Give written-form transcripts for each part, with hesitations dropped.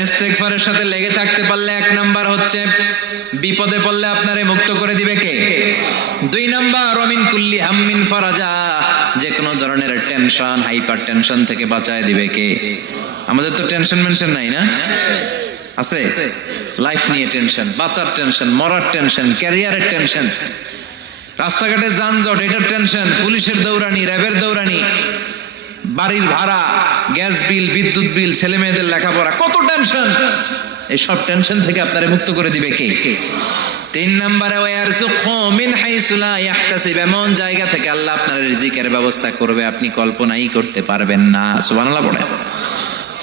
ইস্তেগফারের সাথে লেগে থাকতে পারলে এক নাম্বার হচ্ছে বিপদে পড়লে আপনারে মুক্ত করে দিবে কে? দুই নাম্বার ওমিন কুল্লি হাম্মিন ফারাজা, যে কোনো ধরনের টেনশন, হাইপার টেনশন থেকে বাঁচায় দিবে কে? আমাদের তো টেনশন মেনশন নাই না? আছে? লাইফ নিয়ে টেনশন, বাঁচার টেনশন, মরার টেনশন, ক্যারিয়ারের টেনশন, রাস্তাঘাটে যানজট এটার টেনশন, পুলিশের দৌড়ানি, র্যাবের দৌড়ানি, বাড়ির ভাড়া, গ্যাস বিল, বিদ্যুৎ বিল, ছেলে মেয়েদের লেখাপড়া, কত টেনশন। এই সব টেনশন থেকে আপনারে মুক্ত করে দিবে কে? তিন নম্বরে ওয়ারযুকহু মিন হাইসু লা ইয়াহতাসিব, এমন জায়গা থেকে আল্লাহ আপনার রিজিকের ব্যবস্থা করবে আপনি কল্পনাই করতে পারবেন না। সুবহানাল্লাহ পড়ে।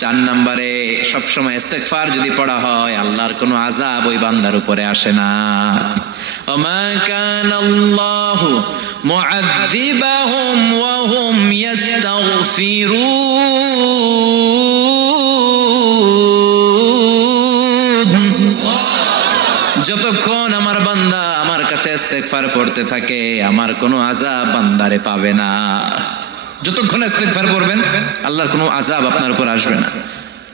চার নম্বরে সবসময় ইস্তেগফার যদি পড়া হয় আল্লাহর কোনো আযাব ওই বান্দার উপরে আসে না। ওমা কানাল্লাহু মুআযযিবাহুম ওয়া হুম ইস্তাগফিরুন, যতক্ষণ আমার বান্দা আমার কাছে ইস্তেগফার পড়তে থাকে আমার কোনো আযাব বান্দারে পাবে না। যতক্ষণ ইস্তেগফার পড়বেন আল্লাহর কোনো আযাব আপনার উপর আসবে না।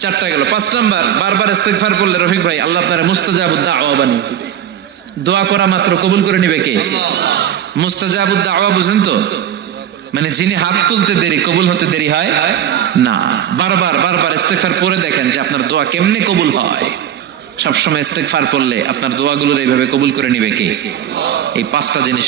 চারটা গেল। পাঁচ নাম্বার, বারবার ইস্তেগফার পড়লে রফিক ভাই আল্লাহ আপনার মুস্তাজাবুদ দাওয়া বানিয়ে দিবে। দোয়া করা মাত্র কবুল করে নিবে কে? মুস্তাজাবুদ দাওয়া বুঝেন তো? মানে যিনি হাত তুলতে দেরি কবুল হতে দেরি হয় না। বারবার বারবার ইস্তেগফার পড়ে দেখেন যে আপনার দোয়া কেমনে কবুল হয়। সবসময় ইস্তেগফার পড়লে আপনার দোয়াগুলোর এইভাবে কবুল করে নিবে কে? এই পাঁচটা জিনিস